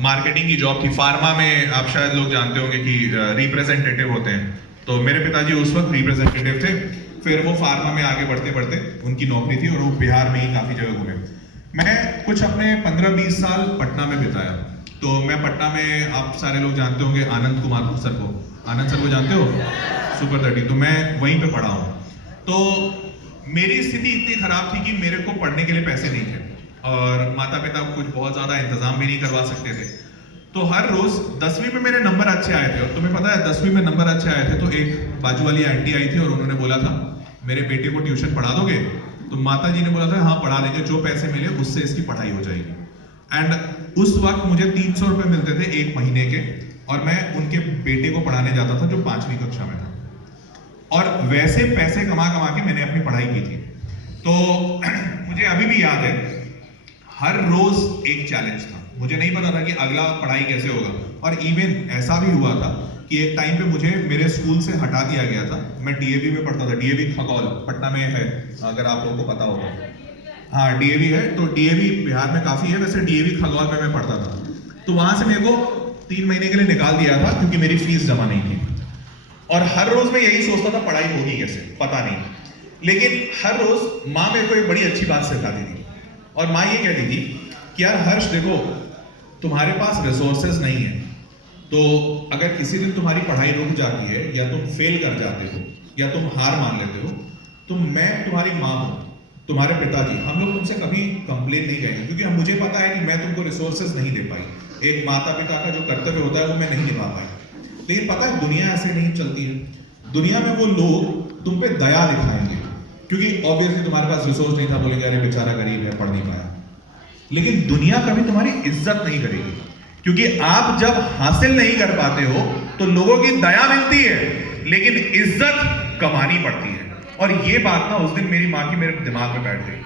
Marketing की job थी pharma में। आप शायद लोग जानते होंगे कि रिप्रेजेंटेटिव होते हैं, तो मेरे पिताजी उस वक्त रिप्रेजेंटेटिव थे। फिर वो फार्मा में आगे बढ़ते बढ़ते उनकी नौकरी थी और वो बिहार में ही काफ़ी जगह घूमे। मैं कुछ अपने 15-20 साल पटना में बिताया। तो मैं पटना में, आप सारे लोग जानते होंगे आनंद कुमार सर को, आनंद सर को जानते हो, सुपर 30, तो मैं वहीं पे पढ़ा हूँ। तो मेरी स्थिति इतनी खराब थी कि मेरे को पढ़ने के लिए पैसे नहीं थे और माता पिता कुछ बहुत ज़्यादा इंतजाम भी नहीं करवा सकते थे। तो हर रोज 10वीं में मेरे नंबर अच्छे आए थे, और तुम्हें पता है 10वीं में नंबर अच्छे आए थे तो एक बाजू वाली आंटी आई थी और उन्होंने बोला था मेरे बेटे को ट्यूशन पढ़ा दोगे? तो माता जी ने बोला था हाँ पढ़ा देंगे, जो पैसे मिले उससे इसकी पढ़ाई हो जाएगी। एंड उस वक्त मुझे 300 रुपये मिलते थे एक महीने के, और मैं उनके बेटे को पढ़ाने जाता था जो 5वीं कक्षा में था, और वैसे पैसे कमा कमा के मैंने अपनी पढ़ाई की थी। तो मुझे अभी भी याद है, हर रोज एक चैलेंज था। मुझे नहीं पता था कि अगला पढ़ाई कैसे होगा, और इवन ऐसा भी हुआ था कि एक टाइम पे मुझे मेरे स्कूल से हटा दिया गया था। मैं डीएवी में पढ़ता था, डीएवी खगौल पटना में है, अगर आप लोगों को पता होगा। हाँ डीएवी है, तो डीएवी बिहार में काफी है, वैसे डीएवी खगौल में मैं पढ़ता था। तो वहां से मेरे को 3 महीने के लिए निकाल दिया था क्योंकि मेरी फीस जमा नहीं थी। और हर रोज मैं यही सोचता था पढ़ाई होगी कैसे, पता नहीं। लेकिन हर रोज माँ मेरे को एक बड़ी अच्छी बात सिखाती थी, और माँ ये कहती थी कि यार हर्ष देखो, तुम्हारे पास रिसोर्सेज नहीं है, तो अगर किसी दिन तुम्हारी पढ़ाई रुक जाती है या तुम फेल कर जाते हो या तुम हार मान लेते हो, तो मैं तुम्हारी माँ हूँ, तुम्हारे पिताजी, हम लोग तुमसे कभी कंप्लेन नहीं करेंगे, क्योंकि मुझे पता है कि मैं तुमको रिसोर्सेज नहीं दे पाई। एक माता पिता का जो कर्तव्य होता है वो मैं नहीं निभा पाया। लेकिन पता है दुनिया ऐसे नहीं चलती है। दुनिया में वो लोग तुम पे दया दिखाएंगे, क्योंकि ऑब्वियसली तुम्हारे पास रिसोर्स नहीं था, बोलेंगे अरे बेचारा गरीब है, पढ़ नहीं पाया। लेकिन दुनिया कभी तुम्हारी इज्जत नहीं करेगी, क्योंकि आप जब हासिल नहीं कर पाते हो तो लोगों की दया मिलती है, लेकिन इज्जत कमानी पड़ती है। और ये बात ना उस दिन मेरी माँ की मेरे दिमाग में बैठ गई।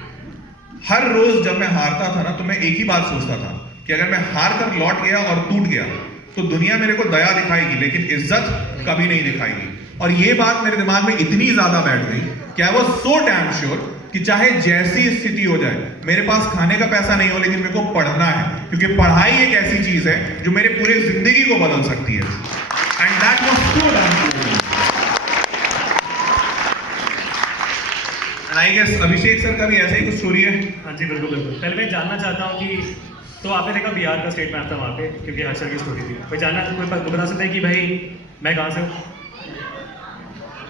हर रोज जब मैं हारता था ना, तो मैं एक ही बात सोचता था कि अगर मैं हार कर लौट गया और टूट गया तो दुनिया मेरे को दया दिखाएगी, लेकिन इज्जत कभी नहीं दिखाएगी। और ये बात मेरे दिमाग में इतनी ज्यादा बैठ गई कि I was so damn sure कि चाहे जैसी स्थिति हो जाए, मेरे पास खाने का पैसा नहीं हो, लेकिन मेरे को पढ़ना है, क्योंकि पढ़ाई एक ऐसी चीज है जो मेरे पूरे जिंदगी को बदल सकती है। And that was so damn sure. I guess Abhishek sir का भी ऐसा ही कुछ स्टोरी है। हाँ जी बिल्कुल बिल्कुल। पहले मैं जानना चाहता हूँ कि तो आपने देखा बिहार का स्टेट मैप था वहाँ पे, क्योंकि हर्षर की स्टोरी थी, कोई जानना, कोई बता सकता है कि भाई मैं कहाँ से हूँ?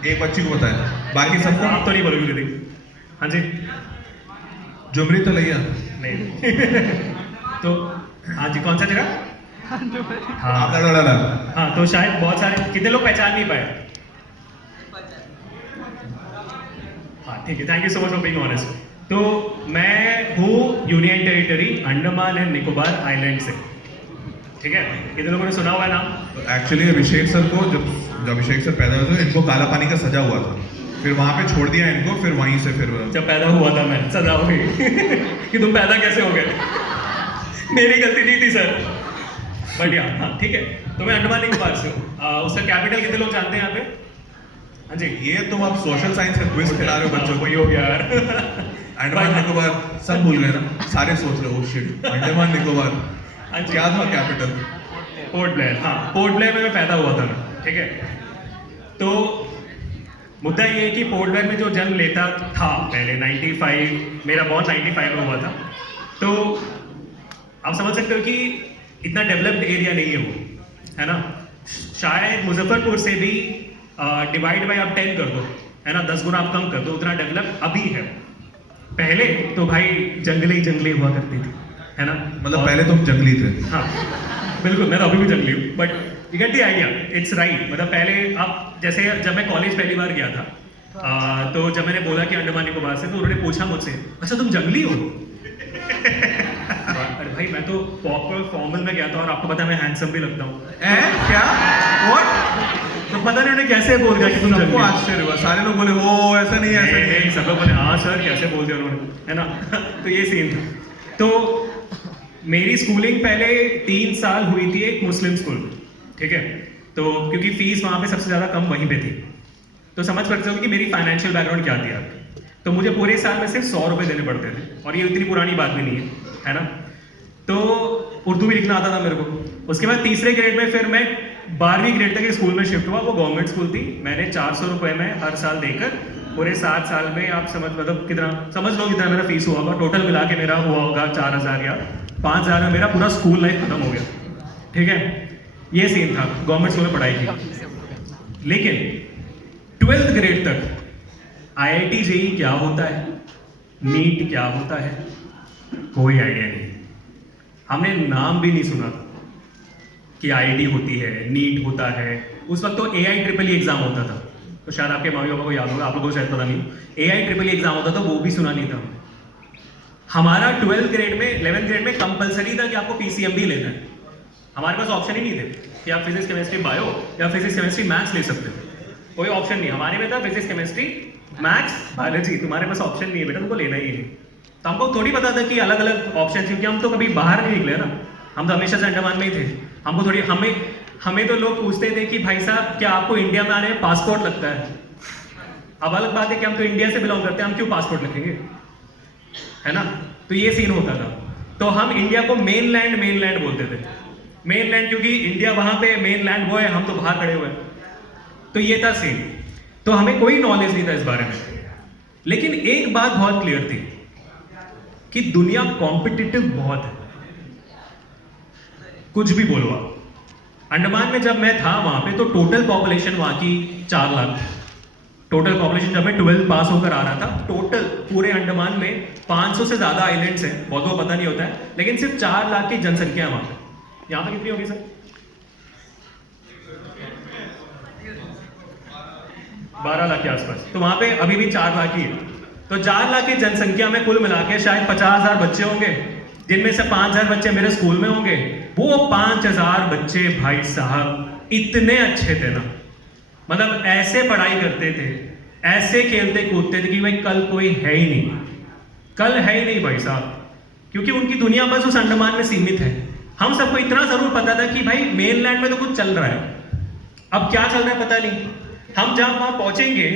एक बच्ची को बताया, बाकी सबको आप तो नहीं बोलोगे दीदी। हाँ जी जुमरी तो लिया नहीं तो हाँ जी कौन सा जगह? हाँ हाँ तो शायद बहुत सारे, कितने लोग पहचान नहीं पाए? हाँ ठीक है, thank you so much for being honest. तो मैं हूँ union territory Andaman and Nicobar island से, ठीक है? कितने लोगों ने सुना हुआ है नाम? एक्चुअली अभिषेक सर को जब अभिषेक सर पैदा हुए थे, इनको काला पानी का सजा हुआ था, फिर वहां पे छोड़ दिया इनको, फिर वहीं से फिर जब पैदा हुआ था मैं सजा हो गई कि तुम पैदा कैसे हो गए? मेरी गलती नहीं थी सर, बट यार हाँ ठीक है। तो मैं अंडमान निकोबार से हूँ। उसका कैपिटल कितने लोग जानते हैं यहाँ पे? हाँ जी, ये तुम अब सोशल साइंस का क्विज खिला रहे हो बच्चों को। वही हो गया यार अंडमान निकोबार सब भूल गए ना, सारे सोच रहे हो शिट अंडमान निकोबार क्या था कैपिटल? Port Blair. हाँ पोर्ट ब्लेयर में मैं पैदा हुआ था मैं, ठीक है? तो मुद्दा ये है कि पोर्ट ब्लेयर में जो जन्म लेता था पहले 95, मेरा बॉर्न 95 में हुआ था। तो आप समझ सकते हो कि इतना डेवलप्ड एरिया नहीं है वो, है ना? शायद मुजफ्फरपुर से भी डिवाइड बाय आप 10 कर दो, है ना, 10 गुना आप कम कर दो, उतना डेवलप अभी है। पहले तो भाई जंगले ही जंगले हुआ करती थी, है ना? मतलब पहले तुम जंगली थे? हाँ बिल्कुल, मैं तो अभी भी जंगली हूँ, but you get the idea, it's right. मतलब पहले आप जैसे जब मैं कॉलेज पहली बार गया था, तो जब मैंने बोला कि अंडमान निकोबार से, तो उन्होंने पूछा मुझसे अच्छा तुम जंगली हो? अरे भाई मैं तो प्रॉपर फॉर्मल में गया था, और आपको पता है मैं हैंडसम भी लगता हूँ। क्या व्हाट? तो पता नहीं उन्हें कैसे बोल दिया कि तुम सबको जंगली हो। आश्चर्य हुआ, सारे लोग बोले ओ ऐसा नहीं है, ऐसा नहीं है। सब लोग बोले हाँ सर कैसे बोल दिया उन्होंने, है ना? तो ये सीन था। तो मेरी स्कूलिंग पहले 3 साल हुई थी एक मुस्लिम स्कूल में, ठीक है? तो क्योंकि फीस वहाँ पे सबसे ज़्यादा कम वहीं पे थी, तो समझ सकते हो कि मेरी फाइनेंशियल बैकग्राउंड क्या थी आपकी। तो मुझे पूरे साल में सिर्फ 100 रुपये देने पड़ते थे, और ये इतनी पुरानी बात भी नहीं है, है ना? तो उर्दू भी लिखना आता था मेरे को। उसके बाद तीसरे ग्रेड में फिर मैं 12वीं ग्रेड तक एक स्कूल में शिफ्ट हुआ, वो गवर्नमेंट स्कूल थी। मैंने 400 रुपये में हर साल देकर पूरे 7 साल में आप मतलब कितना समझ लो कितना मेरा फीस हुआ होगा, टोटल मिला के मेरा हुआ होगा 4000 या 5000 में मेरा पूरा स्कूल लाइफ खत्म हो गया। ठीक है, ये सीन था गवर्नमेंट स्कूल में पढ़ाई की। लेकिन 12th ग्रेड तक IIT JEE क्या होता है, नीट क्या होता है, कोई आइडिया नहीं। हमने नाम भी नहीं सुना था कि IIT होती है, नीट होता है। उस वक्त तो AIEEE एग्जाम होता था, तो शायद आपके मम्मी पापा को याद होगा, आप लोगों को शायद पता नहीं। AIEEE एग्जाम होता था, वो भी सुना नहीं था। हमारा 12th ग्रेड में 11th ग्रेड में कंपलसरी था कि आपको PCM भी लेना है। हमारे पास ऑप्शन ही नहीं थे कि आप फिजिक्स केमिस्ट्री बायो या फिजिक्स केमिस्ट्री मैथ्स ले सकते थे, कोई ऑप्शन नहीं। हमारे में था फिजिक्स केमिस्ट्री मैथ्स बायोलॉजी, तुम्हारे पास ऑप्शन नहीं है बेटा, तुमको लेना ही है। तो हमको थोड़ी पता था कि अलग अलग ऑप्शन, क्योंकि हम तो कभी बाहर नहीं निकले ना, हम तो हमेशा से अंडमान में ही थे। हमको थोड़ी हमें तो लोग पूछते थे कि भाई साहब क्या आपको इंडिया में आने में पासपोर्ट लगता है। अब अलग बात है कि हम तो इंडिया से बिलोंग करते हैं, हम क्यों पासपोर्ट लिखेंगे, है ना। तो ये सीन होता था। तो हम इंडिया को मेनलैंड बोलते थे, मेनलैंड, क्योंकि इंडिया वहां पे, मेनलैंड वो है, हम तो बाहर खड़े हुए हैं। तो ये था सीन। तो हमें कोई नॉलेज नहीं था इस बारे में। लेकिन एक बात बहुत क्लियर थी कि दुनिया कॉम्पिटिटिव बहुत है, कुछ भी बोलो आप। अंडमान में जब मैं था वहां पे, तो टोटल पॉपुलेशन वहां की 4 लाख। टोटल पॉपुलेशन जब मैं 12th पास होकर आ रहा था, टोटल पूरे अंडमान में 500 से ज्यादा आइलैंड्स हैं, बहुत को पता नहीं होता है, लेकिन सिर्फ 4 लाख की जनसंख्या है वहां पे। यहां पे कितनी होगी सर? 12 लाख के आसपास। तो वहां पे अभी भी 4 लाख ही है। तो 4 लाख की जनसंख्या में कुल मिला के शायद 50,000 बच्चे होंगे, जिनमें से 5,000 बच्चे मेरे स्कूल में होंगे। वो 5,000 बच्चे भाई साहब इतने अच्छे थे ना, मतलब ऐसे पढ़ाई करते थे, ऐसे खेलते कूदते थे कि भाई कल कोई है ही नहीं, कल है ही नहीं भाई साहब। क्योंकि उनकी दुनिया बस उस अंडमान में सीमित है। हम सबको इतना जरूर पता था कि भाई मेनलैंड में तो कुछ चल रहा है, अब क्या चल रहा है पता नहीं। हम जब वहां पहुंचेंगे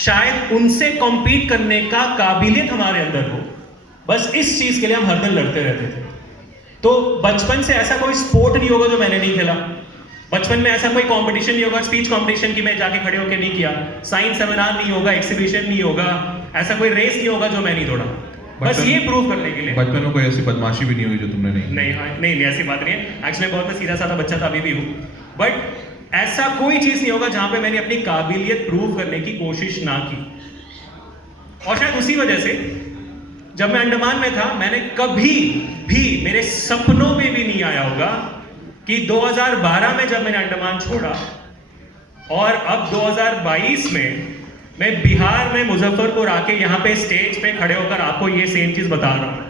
शायद उनसे कॉम्पीट करने का काबिलियत हमारे अंदर हो, बस इस चीज के लिए हम हर दिन लड़ते रहते थे। तो बचपन से ऐसा कोई स्पोर्ट नहीं होगा जो मैंने नहीं खेला, बचपन में ऐसा कोई कंपटीशन नहीं होगा, स्पीच कंपटीशन की मैं जाके खड़े होकर नहीं किया, साइंस सेमिनार नहीं होगा, एग्जीबिशन नहीं होगा, ऐसा कोई रेस नहीं होगा जो मैं नहीं दौड़ा, बस ये प्रूव करने के लिए। बचपन में कोई ऐसी बदमाशी भी नहीं हुई जो तुमने नहीं ऐसी बात नहीं है। एक्चुअली बहुत मैं सीधा साधा बच्चा था, अभी भी हूँ, बट ऐसा कोई चीज नहीं होगा जहां पे मैंने अपनी काबिलियत प्रूव करने की कोशिश ना की। और शायद उसी वजह से जब मैं अंडमान में था, मैंने कभी भी मेरे सपनों में भी नहीं आया होगा कि 2012 में जब मैंने अंडमान छोड़ा और अब 2022 में मैं बिहार में मुजफ्फरपुर आके यहाँ पे स्टेज पे खड़े होकर आपको ये सेम चीज बता रहा हूं।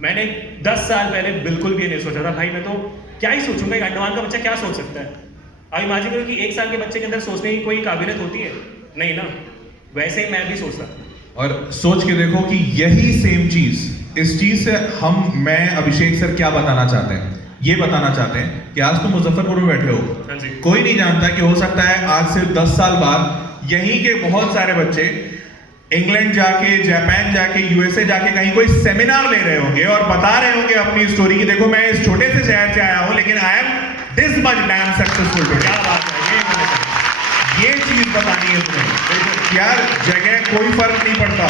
मैंने 10 साल पहले बिल्कुल भी नहीं सोचा था भाई, मैं तो क्या ही सोचूंगा, एक अंडमान का बच्चा क्या सोच सकता है। अब इमेजिन करो कि 1 साल के बच्चे के अंदर सोचने की कोई काबिलियत होती है नहीं ना, वैसे ही मैं भी सोचता। और सोच के देखो कि यही सेम चीज, इस चीज से मैं अभिषेक सर क्या बताना चाहते हैं, ये बताना चाहते हैं कि आज तुम मुजफ्फरपुर में बैठे हो, कोई नहीं जानता कि हो सकता है आज से 10 साल बाद यहीं के बहुत सारे बच्चे इंग्लैंड जाके, जापान जाके, यूएसए जाके कहीं कोई सेमिनार ले रहे होंगे और बता रहे होंगे अपनी स्टोरी कि देखो मैं इस छोटे से शहर से आया हूं लेकिन I am this much dam successful today. क्या बात है, ये चीज बतानी है तुम्हें। यार जगह कोई फर्क नहीं पड़ता,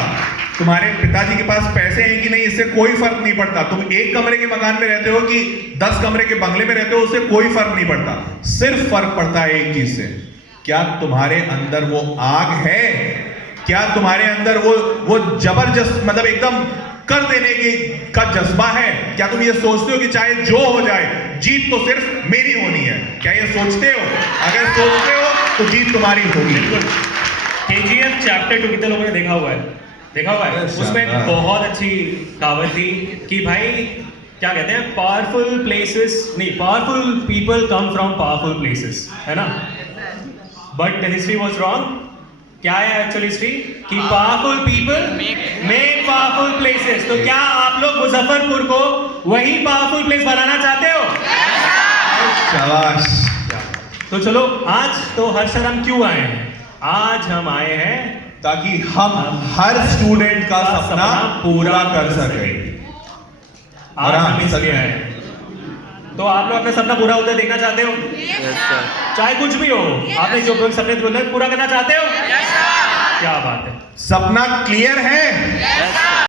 तुम्हारे पिताजी के पास पैसे हैं कि नहीं इससे कोई फर्क नहीं पड़ता, तुम 1 कमरे के मकान में रहते हो कि 10 कमरे के बंगले में रहते हो उससे कोई फर्क नहीं पड़ता। सिर्फ फर्क पड़ता है एक चीज से, क्या तुम्हारे अंदर वो आग है, क्या तुम्हारे अंदर वो जबरदस्त मतलब एकदम कर देने की का जज्बा है, क्या तुम ये सोचते हो कि चाहे जो हो जाए जीत तो सिर्फ मेरी होनी है, क्या ये सोचते हो? अगर सोचते हो तो जीत तुम्हारी होगी। KGF चैप्टर 2 कितने लोगों ने देखा हुआ है? उसमें बहुत अच्छी कहावत थी कि भाई क्या कहते हैं, पावरफुल प्लेसेस नहीं, powerful people come from powerful places, है ना। But the history was wrong. क्या है एक्चुअली हिस्ट्री? कि powerful people make powerful places. तो क्या आप लोग मुजफ्फरपुर को वही पावरफुल प्लेस बनाना चाहते हो? शाबाश। तो चलो आज तो हर सर हम क्यों आए हैं? आज हम आए हैं ताकि हम हर स्टूडेंट का सपना पूरा कर सके। और आज हाँ, हम इसलिए आए हैं। तो आप लोग अपना सपना पूरा होते देखना चाहते हो? चाहे कुछ भी हो, आपने जो सपने बोले पूरा करना चाहते हो? क्या बात है। सपना क्लियर है?